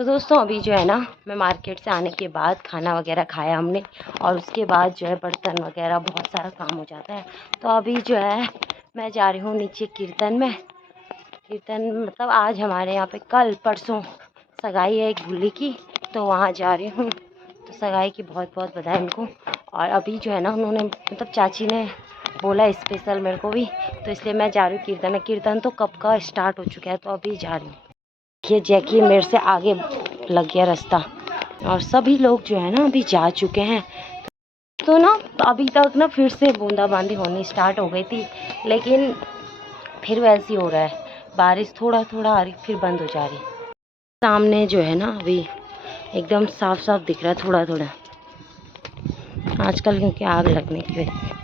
तो दोस्तों अभी जो है ना, मैं मार्केट से आने के बाद खाना वगैरह खाया हमने, और उसके बाद जो है बर्तन वगैरह बहुत सारा काम हो जाता है। तो अभी जो है मैं जा रही हूँ नीचे कीर्तन में। कीर्तन मतलब आज हमारे यहाँ पे कल परसों सगाई है एक भूली की, तो वहाँ जा रही हूँ। तो सगाई की बहुत बहुत बधाई उनको। और अभी जो है ना उन्होंने मतलब चाची ने बोला स्पेशल मेरे को भी, तो इसलिए मैं जा रही हूँ कीर्तन में। कीर्तन तो कब का स्टार्ट हो चुका है, तो अभी जा रही हूँ। देखिए जैकी मेरे से आगे लग गया रास्ता, और सभी लोग जो है ना अभी जा चुके हैं। तो ना अभी तक ना फिर से बूंदाबांदी होनी स्टार्ट हो गई थी, लेकिन फिर वैसे ही हो रहा है। बारिश थोड़ा थोड़ा आ रही फिर बंद हो जा रही। सामने जो है ना अभी एकदम साफ साफ दिख रहा है थोड़ा थोड़ा, आजकल क्योंकि आग लगने की वजह से।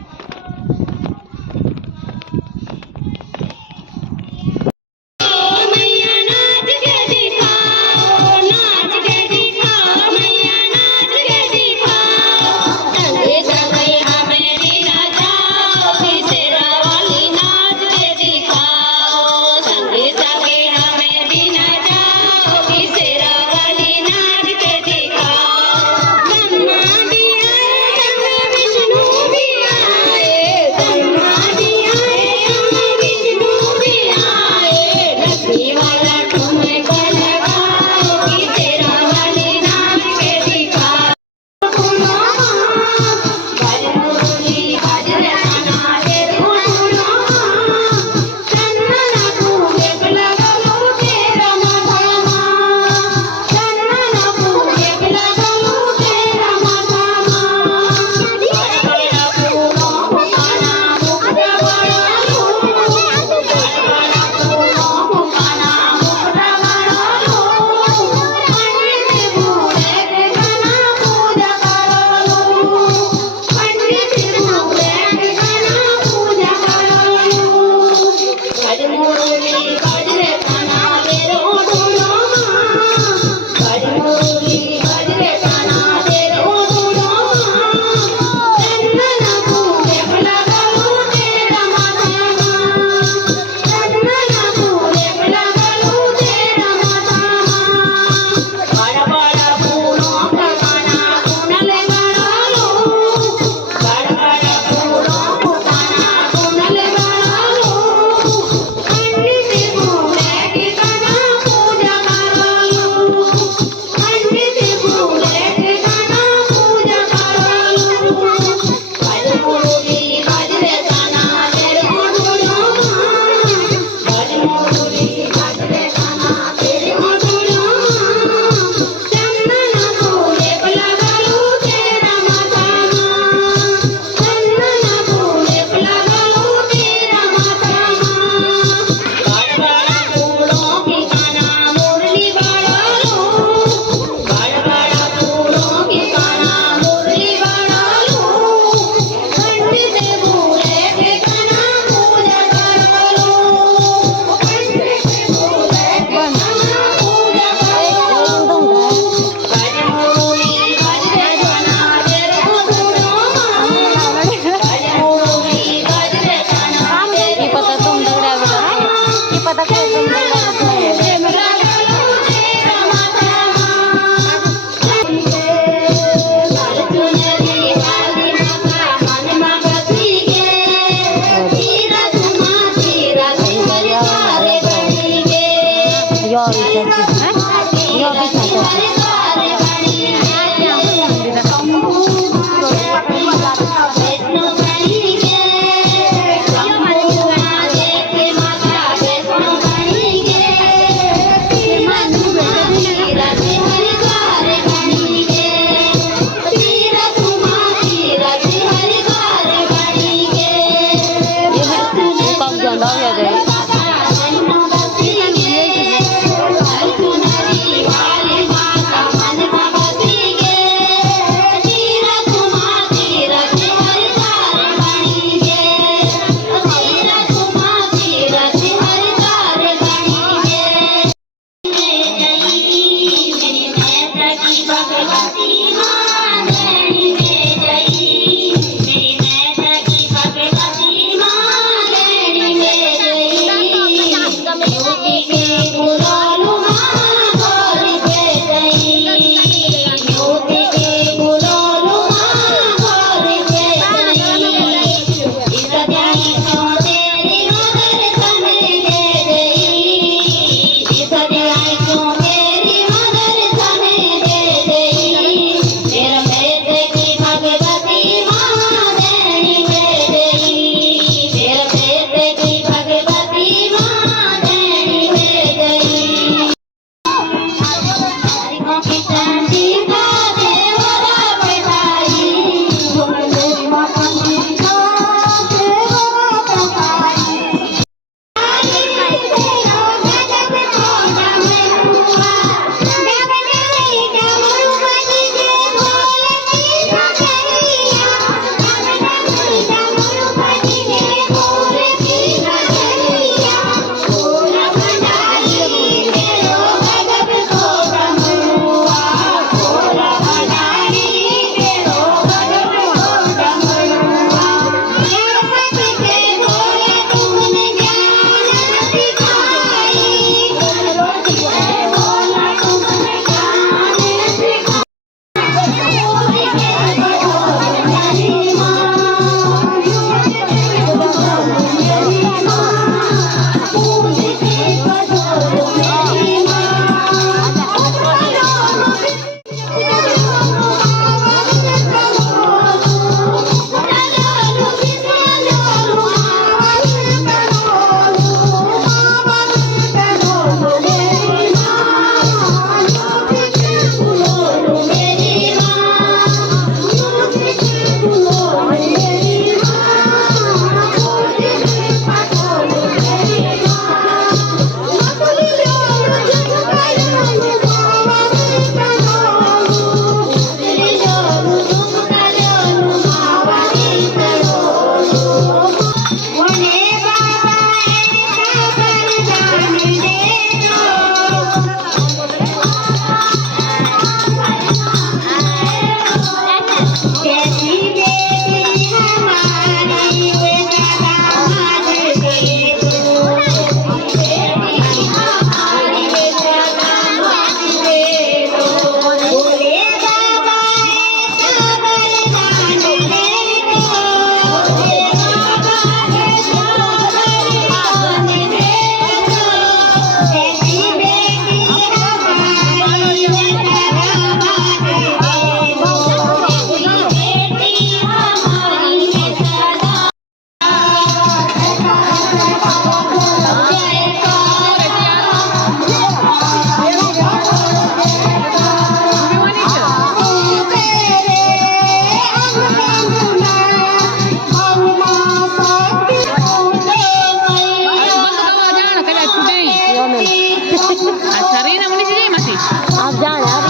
अच्छा रीना मुनी जी मसी आप जान यार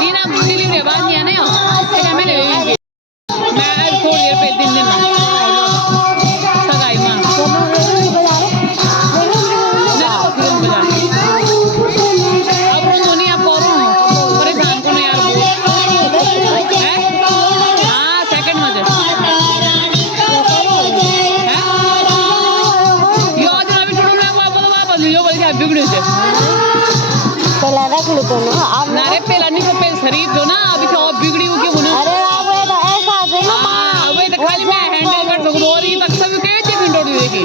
रीना डिलीवरी बाद नहीं आने हो क्या मैंने मैं थोड़ी देर पे दिन में सगाई मां अब सोनी आप करो परेशान को नहीं यार हाँ सेकंड में बिगड़े थे पहला रख लो तो ना आप नारे पहला नहीं तो पहले शरीर जो ना अभी तो और बिगड़ी होगी वो ना अरे आप तो ऐसा है ना हां वही तो खाली मैं हैंडल कर सकूं और ये तक सब के चीज तोड़ देगी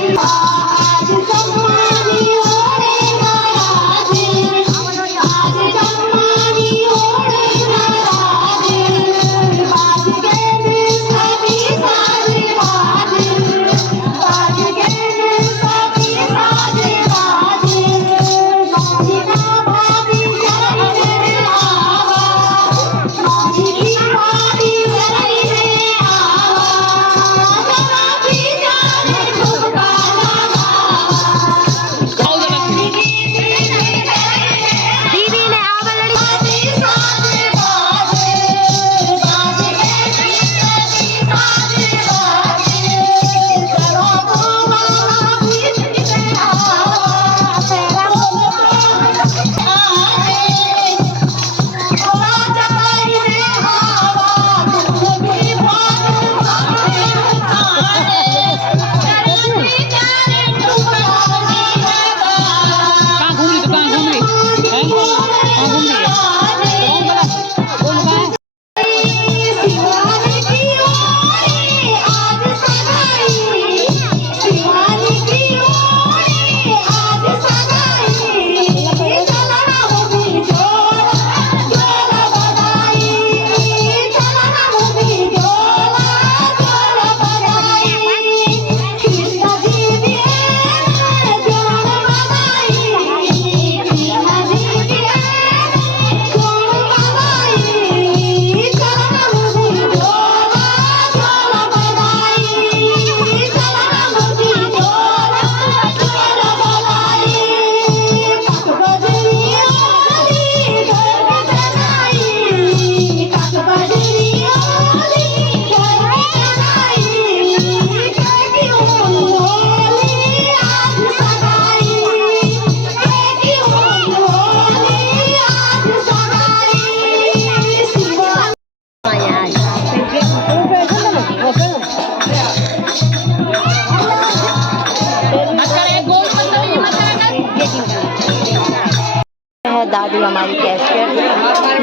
दादी हमारी कैशियर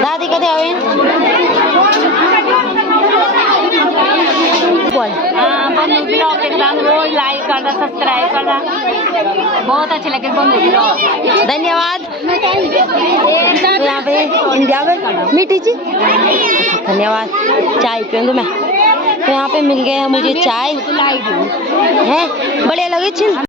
दादी कदे आवे बोल बंधु ब्लॉग एकदम रोज लाइक करना सब्सक्राइब करना बहुत अच्छे लगे बंधु ब्लॉग धन्यवाद यहाँ पे इंडिया में मीठी जी धन्यवाद चाय पीऊँ मैं तो यहाँ पे मिल गया मुझे चाय है बढ़िया लगे छिन